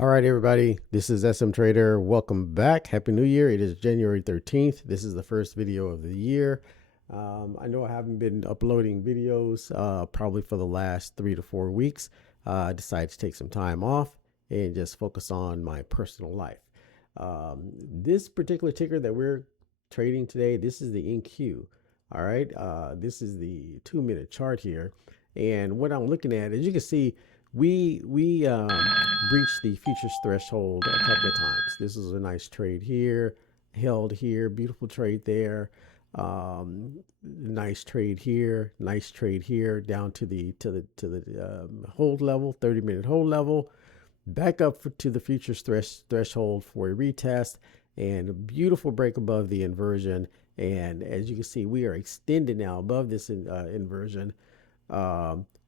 All right, everybody, this is SM Trader. Welcome back. Happy New Year. It is January 13th. This is the first video of the year. I know I haven't been uploading videos probably for the last 3 to 4 weeks. I decided to take some time off and just focus on my personal life. This particular ticker that we're trading today, this is the NQ. All right, this is the 2-minute chart here. And what I'm looking at, as you can see, we breached the futures threshold a couple of times. This is a nice trade here, held here, beautiful trade there. Nice trade here, nice trade here, down to the hold level, 30-minute hold level, back up to the futures threshold for a retest, and a beautiful break above the inversion. And as you can see, we are extended now above this inversion.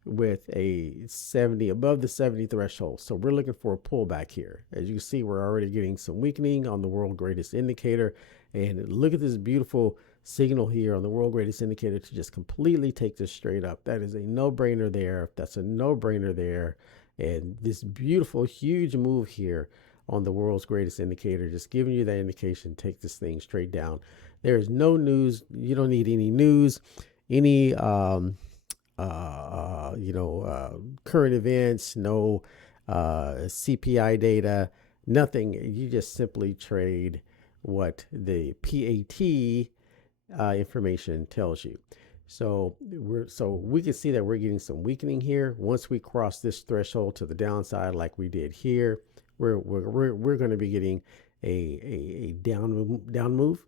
With a 70 above the 70 threshold. So we're looking for a pullback here. As you can see, we're already getting some weakening on the world greatest indicator. And look at this beautiful signal here on the world greatest indicator to just completely take this straight up. That is a no-brainer there. That's a no-brainer there. And this beautiful, huge move here on the world's greatest indicator, just giving you that indication, take this thing straight down. There is no news. You don't need any news, any current events, no CPI data, nothing. You just simply trade what the PAT information tells you. So we can see that we're getting some weakening here. Once we cross this threshold to the downside, like we did here, we're going to be getting a down move.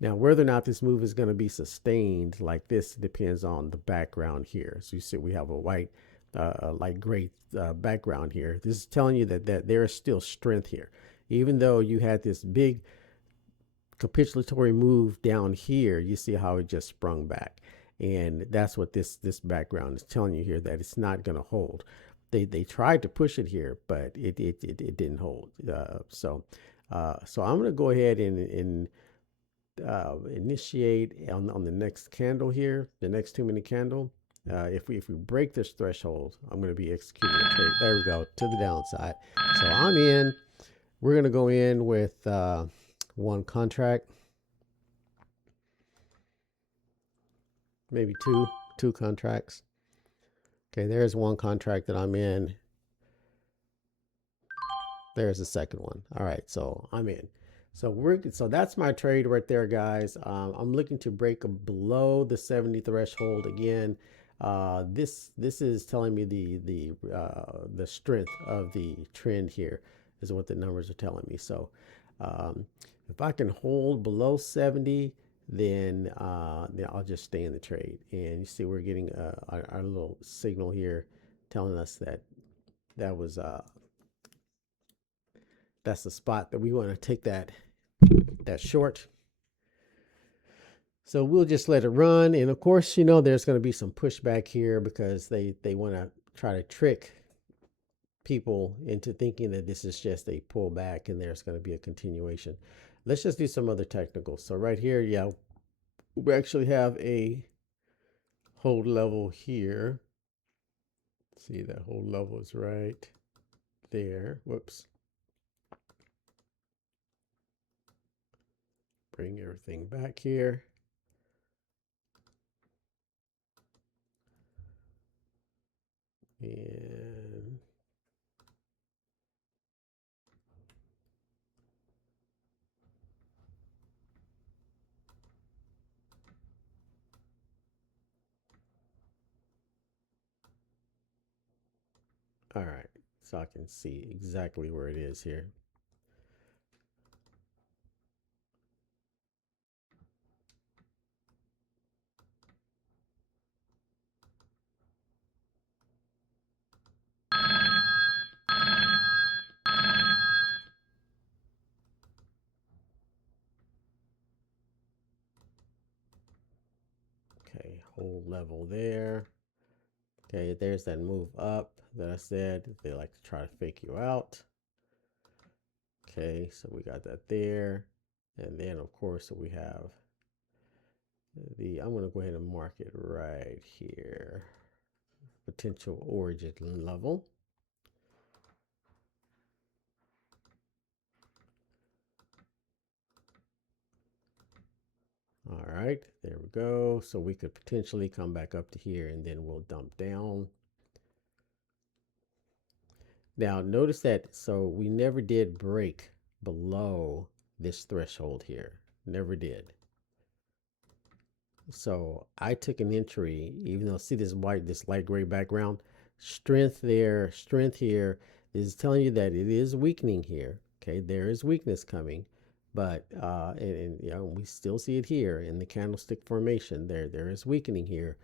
Now, whether or not this move is going to be sustained like this depends on the background here. So you see we have a white, light gray background here. This is telling you that there is still strength here. Even though you had this big capitulatory move down here, you see how it just sprung back. And that's what this background is telling you here, that it's not going to hold. They tried to push it here, but it didn't hold. So I'm going to go ahead and initiate on the next candle here, the next 2-minute candle. If we break this threshold, I'm going to be executing a trade. There we go, to the downside. So I'm in. We're going to go in with one contract, maybe two contracts. Okay, there's one contract that I'm in. There's the second one. All right, so I'm in. So that's my trade right there, guys. I'm looking to break below the 70 threshold again. This is telling me the strength of the trend here is what the numbers are telling me. So um, if I can hold below 70, then I'll just stay in the trade. And you see we're getting our little signal here telling us that that was that's the spot that we want to take that short. So we'll just let it run. And of course, there's going to be some pushback here because they want to try to trick people into thinking that this is just a pullback and there's going to be a continuation. Let's just do some other technicals. So right here, yeah, we actually have a hold level here. See, that hold level is right there. Whoops. Bring everything back here. And all right, so I can see exactly where it is here. Okay, hold level there. Okay, there's that move up that I said. They like to try to fake you out. Okay, so we got that there. And then, of course, we have I'm going to go ahead and mark it right here. Potential origin level. we go. So we could potentially come back up to here and then we'll dump down. Now notice that, so we never did break below this threshold here. Never did. So I took an entry, even though see this white, this light gray background, strength there, strength here. This is telling you that it is weakening here. Okay, there is weakness coming, but and you know we still see it here in the candlestick formation. There is weakening here,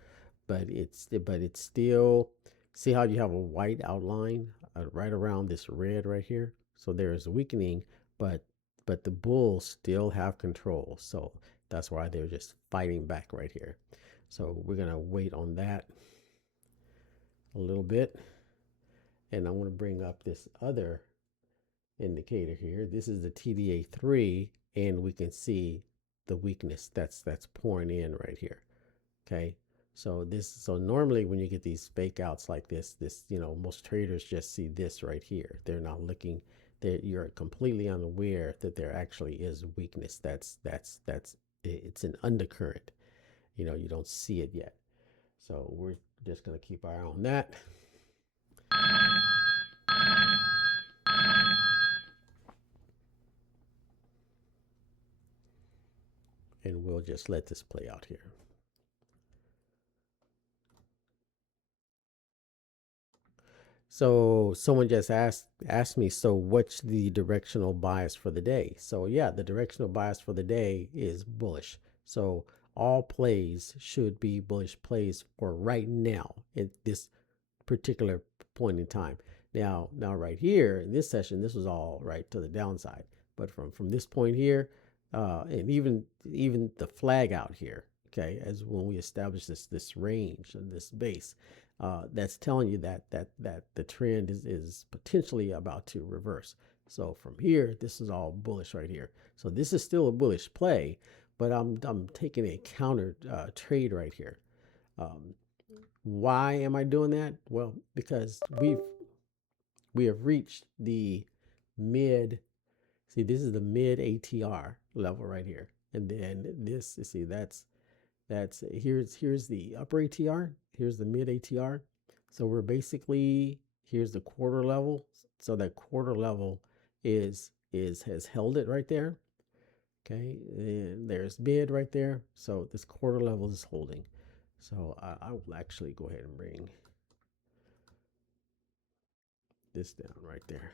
but it's still, see how you have a white outline right around this red right here. So there is weakening, but the bulls still have control. So that's why they're just fighting back right here. So we're gonna wait on that a little bit, and I want to bring up this other indicator here. This is the TDA3, and we can see the weakness that's pouring in right here. Okay, so normally when you get these fake outs like this, you know, most traders just see this right here. They're not looking, you're completely unaware that there actually is weakness. That's it's an undercurrent. You know, you don't see it yet. So we're just gonna keep our eye on that. And we'll just let this play out here. So someone just asked me, so what's the directional bias for the day? So yeah, the directional bias for the day is bullish. So all plays should be bullish plays for right now at this particular point in time. Now right here in this session, this was all right to the downside. But from this point here, and even the flag out here, okay, as when we establish this range and this base, that's telling you that the trend is potentially about to reverse. So from here, this is all bullish right here. So this is still a bullish play, but I'm taking a counter trade right here. Why am I doing that? Well, because we have reached the mid. See, this is the mid ATR level right here, and then this. You see, that's here's the upper ATR. Here's the mid ATR. So we're basically, here's the quarter level. So that quarter level is has held it right there. Okay, and there's mid right there. So this quarter level is holding. So I will actually go ahead and bring this down right there.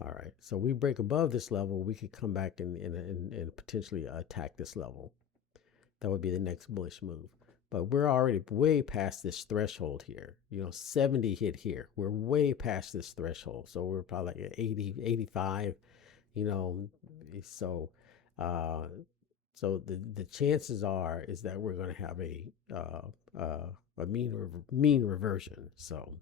All right, so we break above this level, we could come back and potentially attack this level. That would be the next bullish move. But we're already way past this threshold here. You know, 70 hit here. We're way past this threshold. So we're probably like at 80, 85, you know. So so the chances are is that we're going to have a mean reversion. So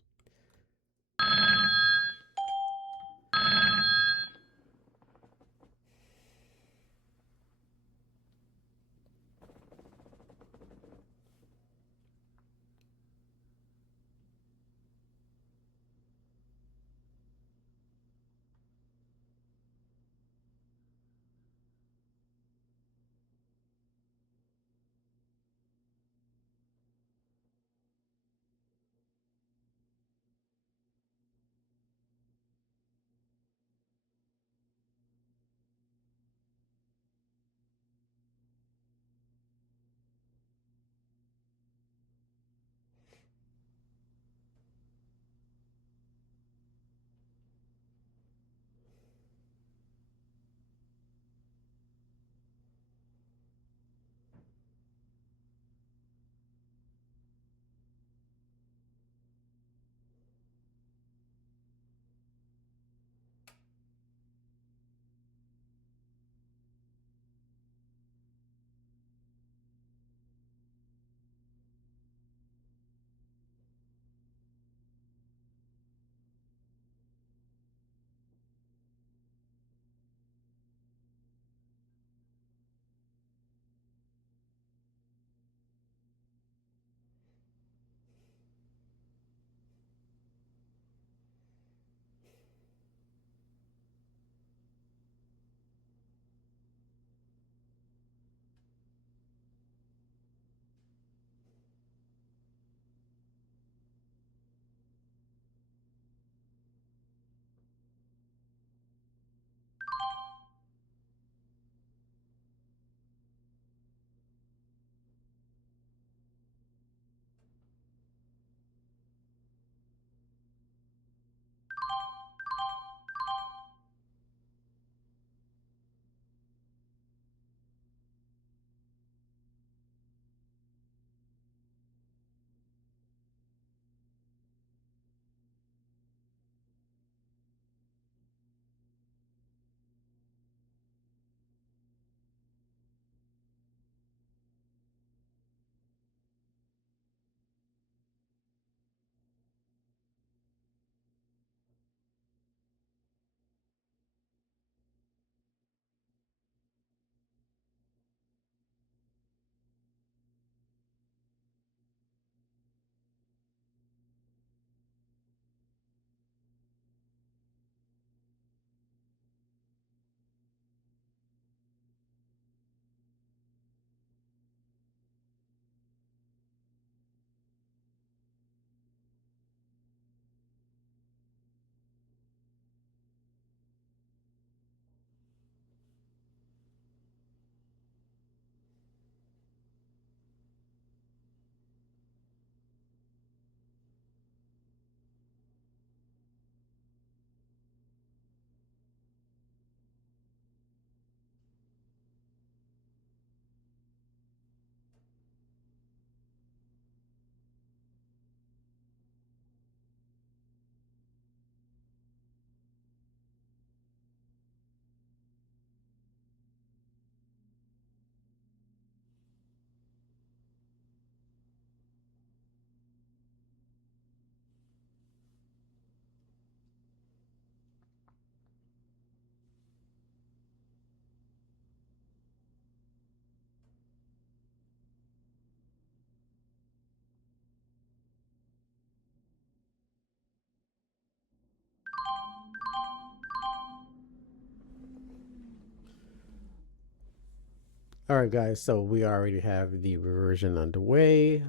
All right, guys, so we already have the reversion underway.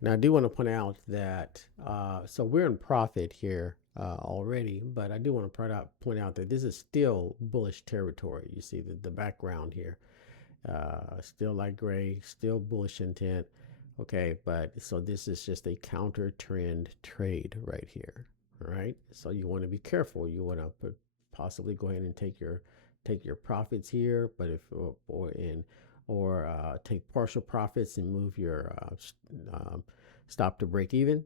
Now, I do want to point out that, so we're in profit here already, but I do want to point out that this is still bullish territory. You see the background here, still light gray, still bullish intent. Okay, but so this is just a counter trend trade right here. All right, so you want to be careful. You want to possibly go ahead and take your profits here, but if or take partial profits and move your stop to break even,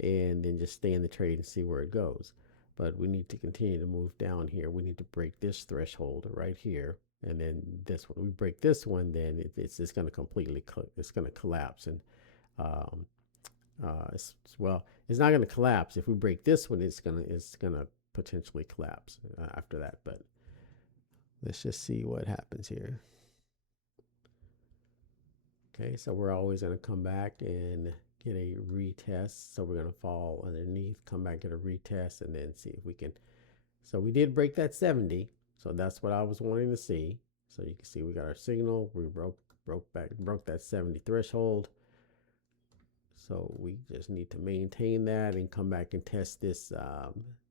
and then just stay in the trade and see where it goes. But we need to continue to move down here. We need to break this threshold right here, and then this one. We break this one, then it's going to completely it's going to collapse. And um, well, it's not going to collapse. If we break this one, it's gonna potentially collapse after that. But let's just see what happens here. Okay, so we're always going to come back and get a retest. So we're going to fall underneath, come back, get a retest, and then see if we can. So we did break that 70. So that's what I was wanting to see. So you can see we got our signal. We broke that 70 threshold. So we just need to maintain that and come back and test this,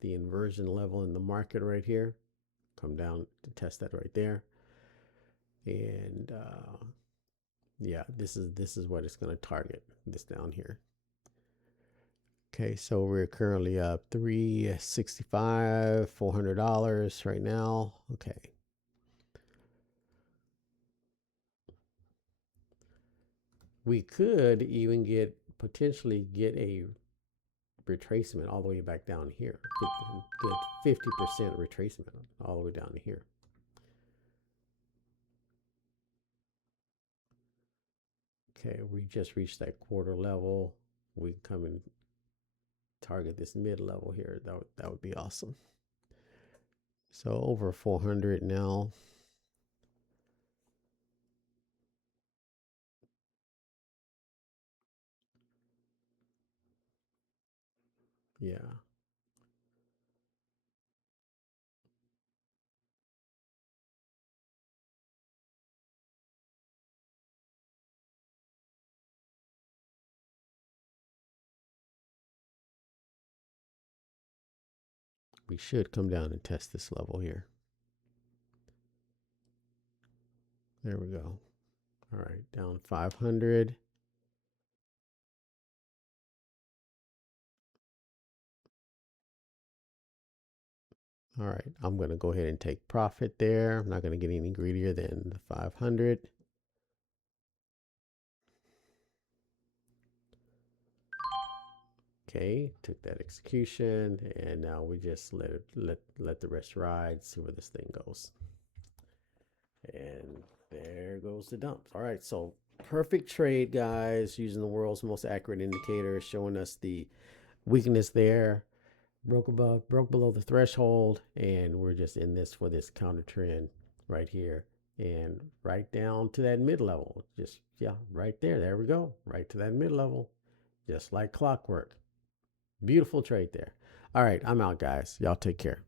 the inversion level in the market right here. Come down to test that right there. And yeah, this is what it's going to target, this down here. Okay, so we're currently up $365, $400 right now. Okay. We could even potentially get a retracement all the way back down here. Good 50% retracement all the way down to here. Okay, we just reached that quarter level. We can come and target this mid level here. That would be awesome. So over 400 now. Yeah. We should come down and test this level here. There we go. All right, down 500. All right, I'm going to go ahead and take profit there. I'm not going to get any greedier than the 500. Okay, took that execution, and now we just let the rest ride, see where this thing goes. And there goes the dump. All right, so perfect trade, guys, using the world's most accurate indicator, showing us the weakness there. Broke below the threshold, and we're just in this for this counter trend right here, and right down to that mid level. Just, yeah, right there. There we go. Right to that mid level, just like clockwork. Beautiful trade there. All right, I'm out, guys. Y'all take care.